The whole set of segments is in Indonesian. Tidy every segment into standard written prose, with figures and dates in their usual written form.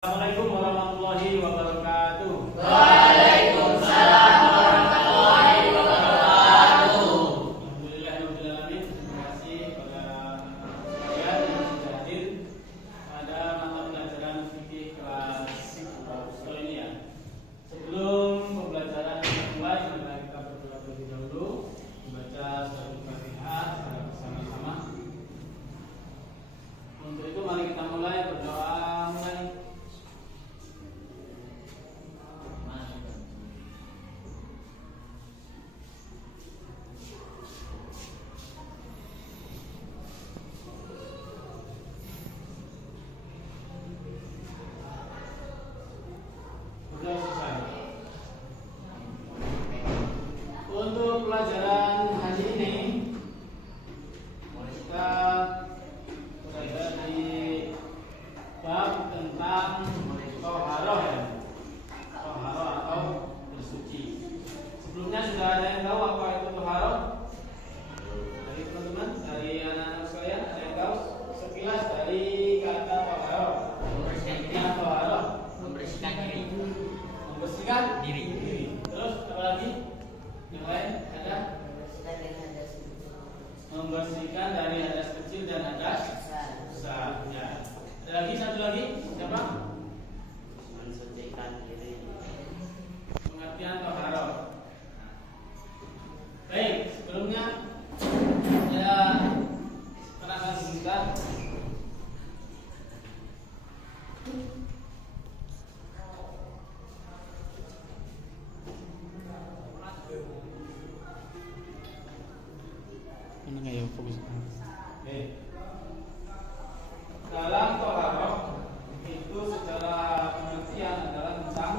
Assalamualaikum warahmatullahi wabarakatuh. Waalaikumsalam warahmatullahi wabarakatuh. Alhamdulillahirabbil alamin. Terima kasih kepada sekalian yang sudah hadir pada mata pelajaran fikih kelas Usul ini ya. Sebelum pembelajaran dimulai, mari kita berdoa terlebih dahulu, membaca surat Al-Fatihah secara bersama-sama. Untuk itu mari kita mulai berdoa. Untuk pelajaran hari ini kita berada di bab tentang toharoh ya, toharoh atau bersuci. Sebelumnya sudah ada yang tahu apa itu toharoh? Dari teman-teman, dari anak-anak sekalian, ada yang tahu sekilas dari kata toharoh? Membersihkan toharoh, Membersihkan diri. membersihkan Diri. Terus apa lagi? Yang lain ada? Membersihkan dari hadas kecil dan hadas besar. Ya. Ada lagi satu lagi? Siapa? Mensucikan diri. Pengertian toharoh. Baik, sebelumnya ya kenalkan sebentar. Dalam toharoh itu secara pengertian adalah tentang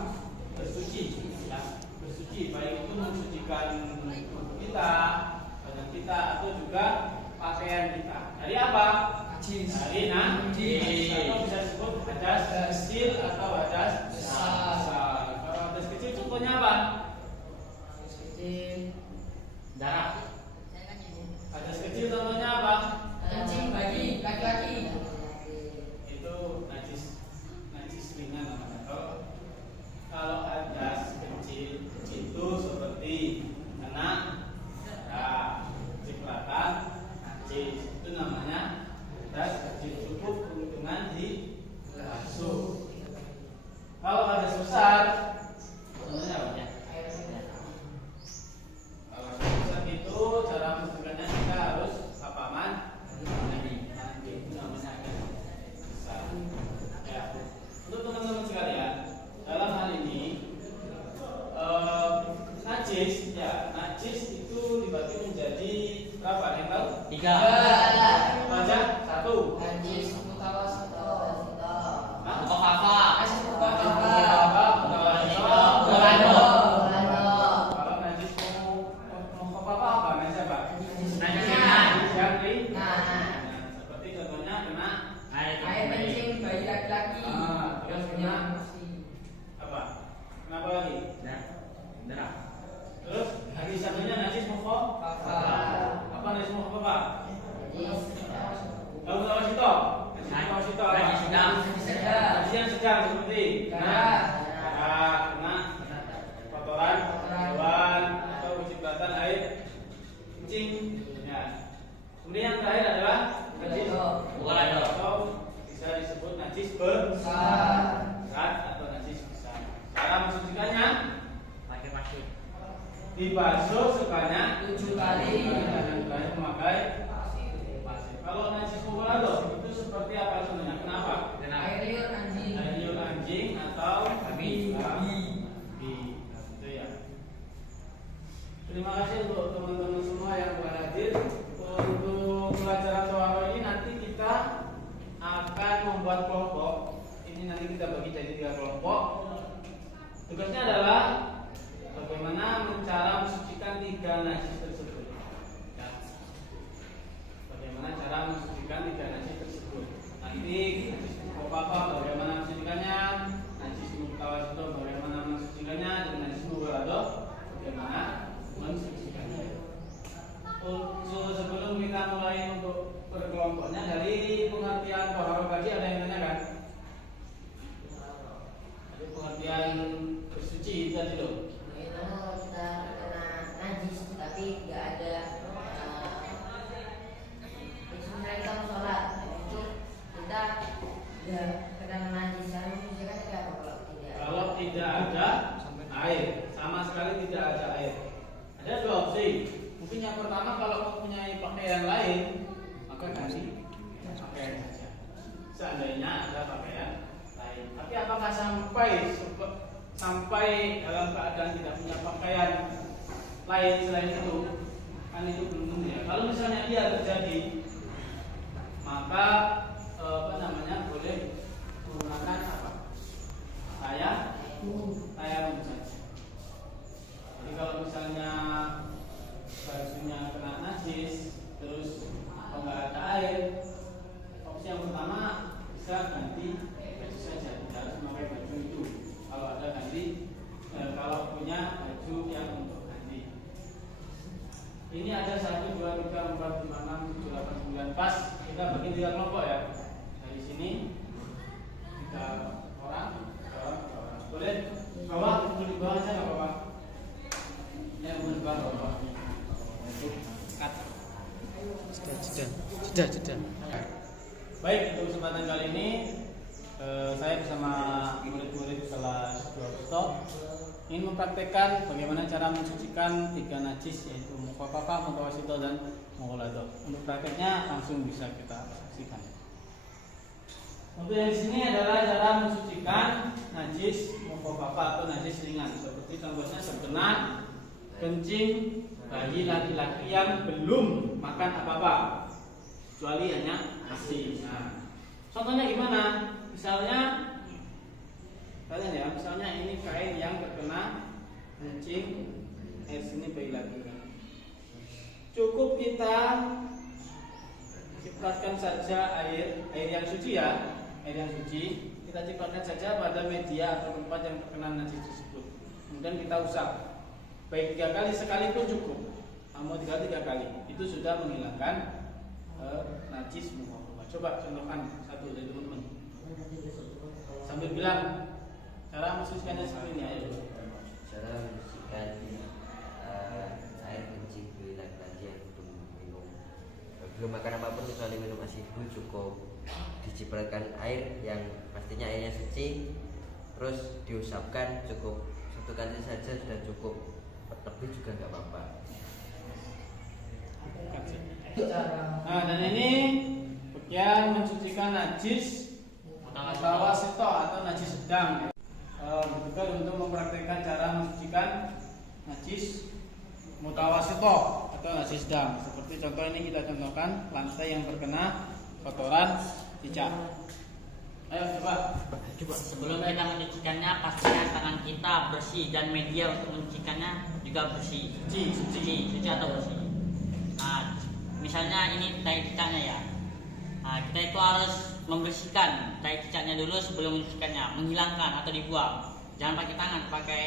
bersuci, ya. Bersuci baik itu mensucikan tubuh kita, badan kita, atau juga pakaian kita. Dari apa? Dari najis. Atau bisa disebut hadas kecil atau hadas besar. Kalau hadas kecil contohnya apa? Darah. Hadas kecil contohnya apa? Kencing bagi laki-laki. Itu najis ringan namanya. Kalau hadas kecil itu seperti kena darah, cipratan najis, itu namanya hadas kecil, cukup keuntungan di basuh. Kalau hadas besar contohnya apa? Kalau hadas besar itu cara menentukannya kita harus apa mandi, itu namanya hadas besar. Ya. Untuk teman-teman sekalian, dalam hal ini najis ya, najis itu dibagi menjadi berapa? Yang tahu? 3. Baca 1. Najis mutawasito. Hah? Mutawaffa. Kalau najis mau apa najis apa? Najis ringan. Yang ringan. Nah. Seperti contohnya kena Air kencing bayi laki-laki. Terus kena apa? Kenapa lagi? Darah. Terus hadis satunya najis mukho. Apa najis mukho apa? Tahu tawasito? Najis tawasito apa? Najis sedang. Najis yang sedang seperti kena kotoran hewan atau cipratan air kencing. Ya. Kemudian yang terakhir adalah najis Mughalladhah. atau bisa disebut najis berat atau najis besar. Cara mensucikannya Pakai pasir. dibasuh sebanyak 7 kali. dan terakhir memakai pasir. Kalau najis mughalladhah itu seperti apa contohnya? Kenapa? Air liur anjing. Air liur anjing atau Babi. Itu ya. Terima kasih untuk teman-teman semua yang hadir. Untuk pelajaran toharoh ini nanti kita akan membuat kelompok. Ini nanti kita bagi jadi 3 kelompok. Tugasnya adalah bagaimana cara mensucikan 3 najis tersebut. Ya. Bagaimana cara mensucikan 3 najis tersebut. Nanti najis apa bagaimana mensucikannya, najis mutawasito bagaimana mensucikannya, dan najis mughalladhah bagaimana mensucikannya. Untuk sebelum kita mulai untuk berkelompoknya, dari pengertian toharoh tadi ada yang nanya kan? air, sama sekali tidak ada air. Ada dua opsi. Mungkin yang pertama kalau mempunyai pakaian lain, maka ganti pakaian saja. Seandainya ada pakaian lain. Tapi apakah sampai dalam keadaan tidak punya pakaian lain selain itu? Kan itu belum tentu ya. Kalau misalnya dia terjadi, maka boleh menggunakan apa? Tayamum saja. Jadi kalau misalnya bajunya kena najis, terus kalau nggak ada air, opsi yang pertama bisa ganti baju saja, tidak harus memakai baju itu. Kalau ada ganti, kalau punya baju yang untuk ganti. Ini ada 1, 2, 3, 4, 5, 6, 7, 8, 9 pas. Kita bagi 3 kelompok ya. Dari sini 3 orang. Boleh bawa di bawah aja nggak apa-apa. Ya, di bawah. Sudah. Baik, untuk kesempatan kali ini saya bersama murid-murid kelas 2 ingin mempraktekkan bagaimana cara mensucikan 3 najis, yaitu mukhafafah, mutawasithah, dan mughaladah. Untuk prakteknya langsung bisa kita saksikan. Untuk yang di sini adalah cara mensucikan najis mukhafafah atau najis ringan. Seperti contohnya sebenarnya kencing bayi laki-laki yang belum makan apa-apa, kecuali hanya ASI. Nah, contohnya gimana? Misalnya ini kain yang terkena kencing air seni bayi laki-laki. Cukup kita cipratkan saja air yang suci ya, air yang suci. Kita cipratkan saja pada media atau tempat yang terkena najis tersebut. Kemudian kita usap. Baik 3 kali, sekali pun cukup. Mau 3 kali, itu sudah menghilangkan najis mukhafafah. Coba contohkan satu dari teman-teman. Sambil bilang cara mensucikannya seperti ini, ayo. Cara mensucikan air kencing bayi laki-laki yang belum makan apapun kecuali minum ASI cukup dicipratkan air yang pastinya airnya suci, terus diusapkan cukup 1 kali saja sudah cukup, lebih juga nggak apa-apa. Nah, dan ini bagian mensucikan najis mutawasithah atau najis sedang. Juga untuk mempraktikkan cara mensucikan najis mutawasithah atau najis sedang. Seperti contoh ini kita contohkan lantai yang terkena kotoran cicak. Ayo coba. Sebelum kita mencucikannya, pastikan tangan kita bersih dan media untuk mencucikannya juga bersih. Suci atau bersih. Nah, misalnya ini tai cicaknya ya. Nah, kita itu harus membersihkan tai cicaknya dulu sebelum mencucikannya, menghilangkan atau dibuang. Jangan pakai tangan, pakai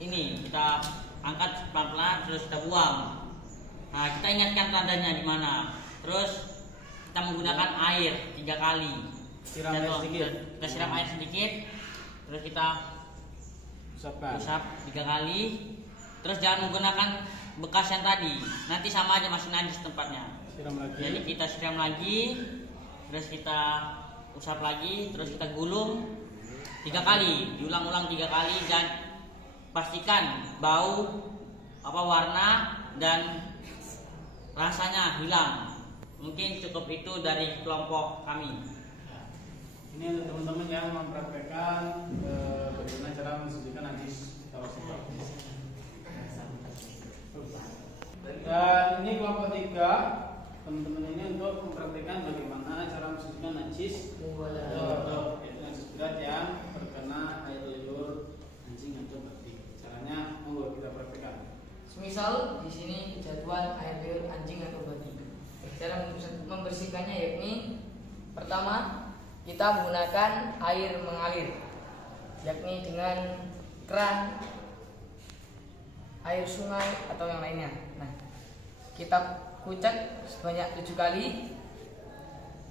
ini. Kita angkat pelan-pelan terus kita buang. Nah, kita ingatkan tandanya di mana. Terus kita menggunakan air 3 kali. Kita siram air sedikit. Terus kita usap 3 kali. Terus jangan menggunakan bekas yang tadi. Nanti sama aja masih najis tempatnya. Siram lagi. Jadi kita siram lagi. Terus kita usap lagi. Terus kita gulung 3 kali. Diulang-ulang 3 kali. Dan pastikan bau, warna, dan rasanya hilang. Mungkin cukup itu dari kelompok kami. Ini untuk teman-teman yang mempraktekkan bagaimana cara mensucikan najis mutawasithah. Dan ini kelompok 3, teman-teman ini untuk mempraktikkan bagaimana cara mensucikan najis mughaladah, yaitu najis berat yang terkena air liur anjing atau babi. Caranya monggo kita praktikkan. Semisal di sini kejatuhan air liur anjing atau babi. Cara membersihkannya yakni pertama kita menggunakan air mengalir, yakni dengan keran, air sungai atau yang lainnya. Nah, kita kucek sebanyak 7 kali.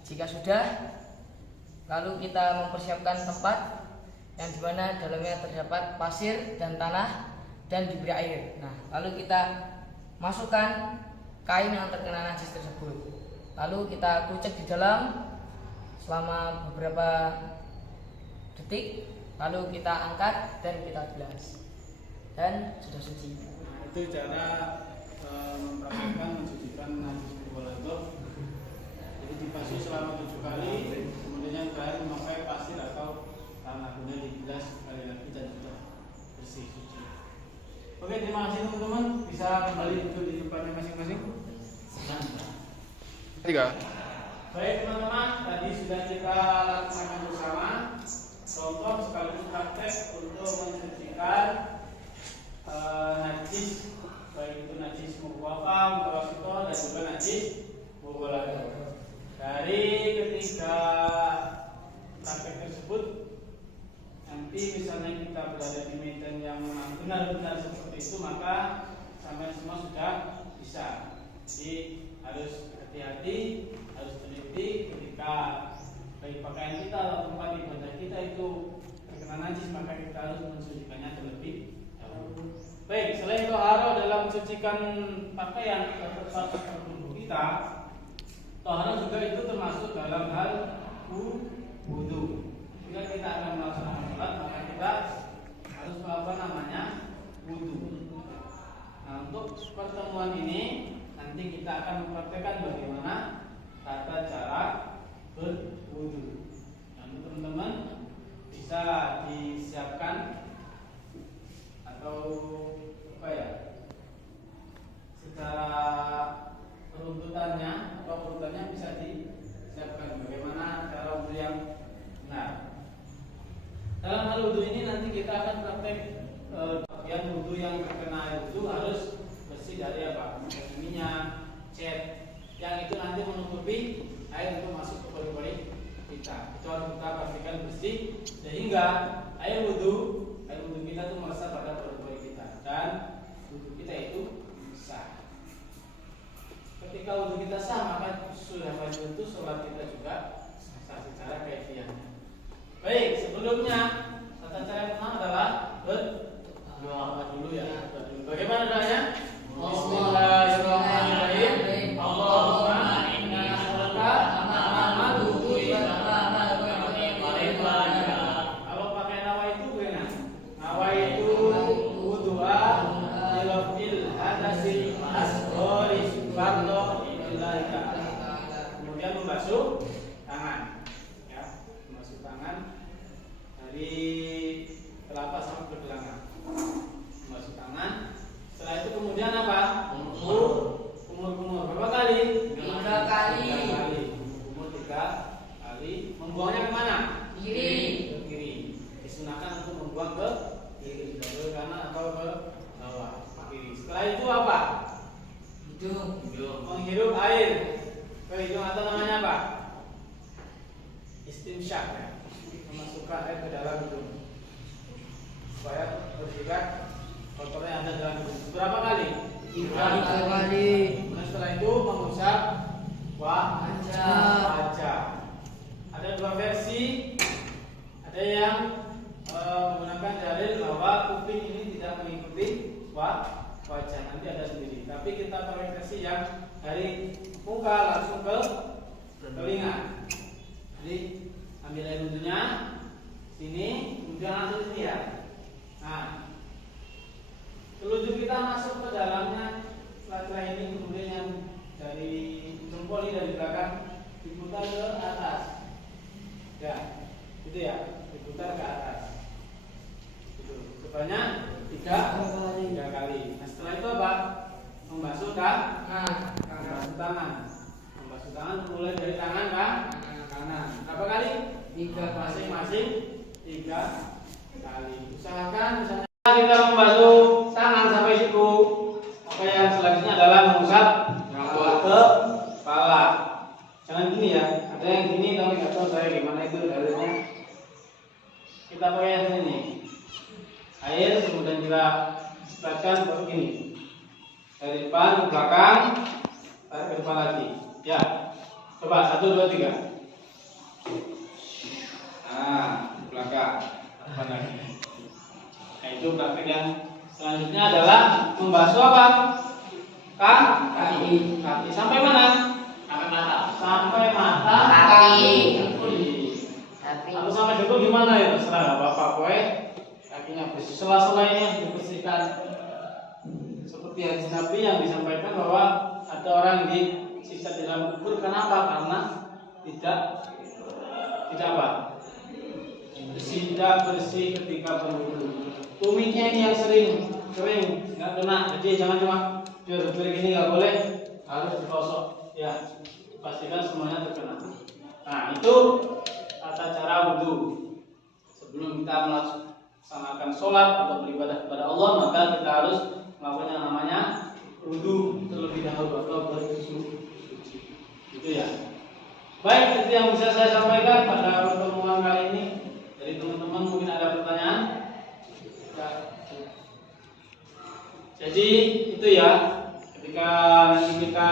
Jika sudah, lalu kita mempersiapkan tempat yang dimana dalamnya terdapat pasir dan tanah dan diberi air. Nah, lalu kita masukkan kain yang terkena najis tersebut. Lalu kita kucek di dalam selama beberapa detik, lalu kita angkat dan kita bilas, dan sudah suci. Itu cara mempraktikkan mensucikan najis berwudu. Jadi dibasuh selama 7 kali, kemudian terakhir memakai pasir atau tanah, kemudian dibilas sekali lagi dan sudah bersih suci. Oke, terima kasih teman-teman, bisa kembali duduk di tempatnya masing-masing. Baik teman-teman, tadi sudah kita lakukan bersama contoh sekaligus praktek untuk mensucikan najis, baik itu najis mughallazah, mutawasithah dan juga najis mughalladhah. Dari ketiga praktek tersebut, nanti misalnya kita berada di medan yang memang benar-benar seperti itu, maka sampai semua sudah bisa. Jadi harus hati-hati, harus teliti ketika baik pakaian kita atau tempat ibadah kita itu terkena najis, maka kita harus mensucikannya terlebih dahulu. Baik, selain toharo dalam mensucikan pakaian atau tempat tubuh kita, toharo juga itu termasuk dalam hal wudu. Jika kita akan melaksanakan sholat, maka kita harus melakukan wudu. Nah, untuk pertemuan ini nanti kita akan mempraktekkan bagaimana tata cara berwudu. Nah, teman-teman bisa disiapkan atau secara runtutannya atau urutannya bisa disiapkan bagaimana cara wudu yang benar. Dalam hal wudu ini nanti kita akan praktek bagian wudu yang terkena air wudu harus bersih dari apa? Minyak, cat, yang itu nanti menutupi air untuk masuk ke pori-pori kita. Itu harus kita pastikan bersih sehingga air wudu kita itu meresap pada pori-pori kita dan wudu kita itu sah. Ketika wudu kita sah, maka sudah wajib itu sholat kita juga sah secara kaifiahnya. Baik, sebelumnya tata cara yang pertama adalah berdoa dulu ya. Bagaimana doanya? Bismillahirrahmanirrahim. Allahumma inna nas'aluka amal wudu'i wa amal kalau pakai nawa itu gimana? Nawa itu wudu'a lirafil hadasil asghari fardo lillahi ta'ala. Kemudian membasuh tangan. Dari telapak sampai pergelangan, masuk tangan. Setelah itu kemudian apa? Kumur. Berapa kali? 3 kali. Kumur 3 kali. Membuangnya kemana? Kiri. Ke kiri. Disunahkan untuk membuang ke kiri, ke kanan atau ke bawah. Ke kiri. Setelah itu apa? Hidung. Menghirup air ke hidung atau namanya apa? Istinsyak ya. Memasukkan air ke dalam hidung supaya bersihkan kotornya ada dalam hidung. Berapa kali? 3 kali. Nah, setelah itu mengusap wajah. Ada 2 versi. Ada yang menggunakan dalil bahwa kuping ini tidak mengikuti wajah, nanti ada sendiri. Tapi kita pakai versi yang dari muka langsung ke telinga. Jadi ambil air wudhunya sini, kemudian langsung sini ya. Nah, telunjuk kita masuk ke dalamnya setelah ini, kemudian yang dari jempol ini dari belakang diputar ke atas. Ya, gitu ya, diputar ke atas. Itu sebanyak 3 kali. Nah, setelah itu apa? Membasuh tangan. Membasuh tangan mulai dari tangan kanan. Berapa kali? 3 kali. Masing-masing 3 kali. Usahakan misalnya kita membasuh tangan sampai siku, maka yang selanjutnya adalah mengusap kepala. Jangan gini ya. Ada yang gini tapi nggak tahu saya gimana itu dalilnya. Kita pakai yang ini. Air kemudian kita semprotkan begini. Dari depan ke belakang, tarik ke depan lagi. Ya. Coba 1, 2, 3. Nah, belakang. Depan lagi. Nah, itu praktik yang selanjutnya adalah membasuh apa? Kaki. Sampai mana? Sampai mata. Kaki. Atau sampai dengkul gimana ya? Terserah. di sela-sela ini yang dibersihkan. Seperti hadis Nabi yang disampaikan bahwa ada orang disiksa di dalam kubur. Kenapa? Karena tidak apa? Tidak bersih ketika berwudu. Tumitnya ini yang sering nggak kena. Jadi jangan cuma biar ini nggak boleh, harus digosok. Ya, pastikan semuanya terkena. Nah, itu tata cara wudu. Sebelum kita melaksanakan sholat atau beribadah kepada Allah, maka kita harus melakukan yang namanya wudu terlebih dahulu atau bersuci. Itu ya. Baik, itu yang bisa saya sampaikan pada pertemuan kali ini. Dari teman-teman mungkin ada pertanyaan? Ya. Jadi itu ya, ketika nanti kita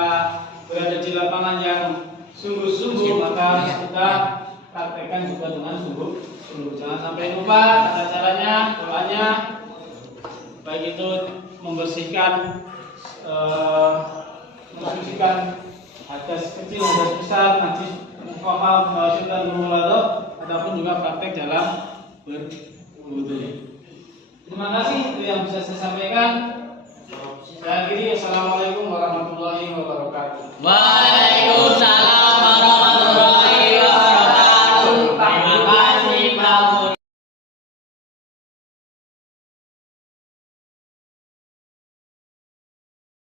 berada di lapangan yang sungguh-sungguh, maka kita praktekkan juga dengan sungguh-sungguh. Jangan sampai lupa tata caranya, doanya, baik itu membersihkan, mensucikan hadas kecil, hadas besar, najis, mukhafaf, musyrik dan muladah, ataupun juga praktek dalam berwudu. Terima kasih, itu yang bisa saya sampaikan. Saya akhiri. Assalamualaikum warahmatullahi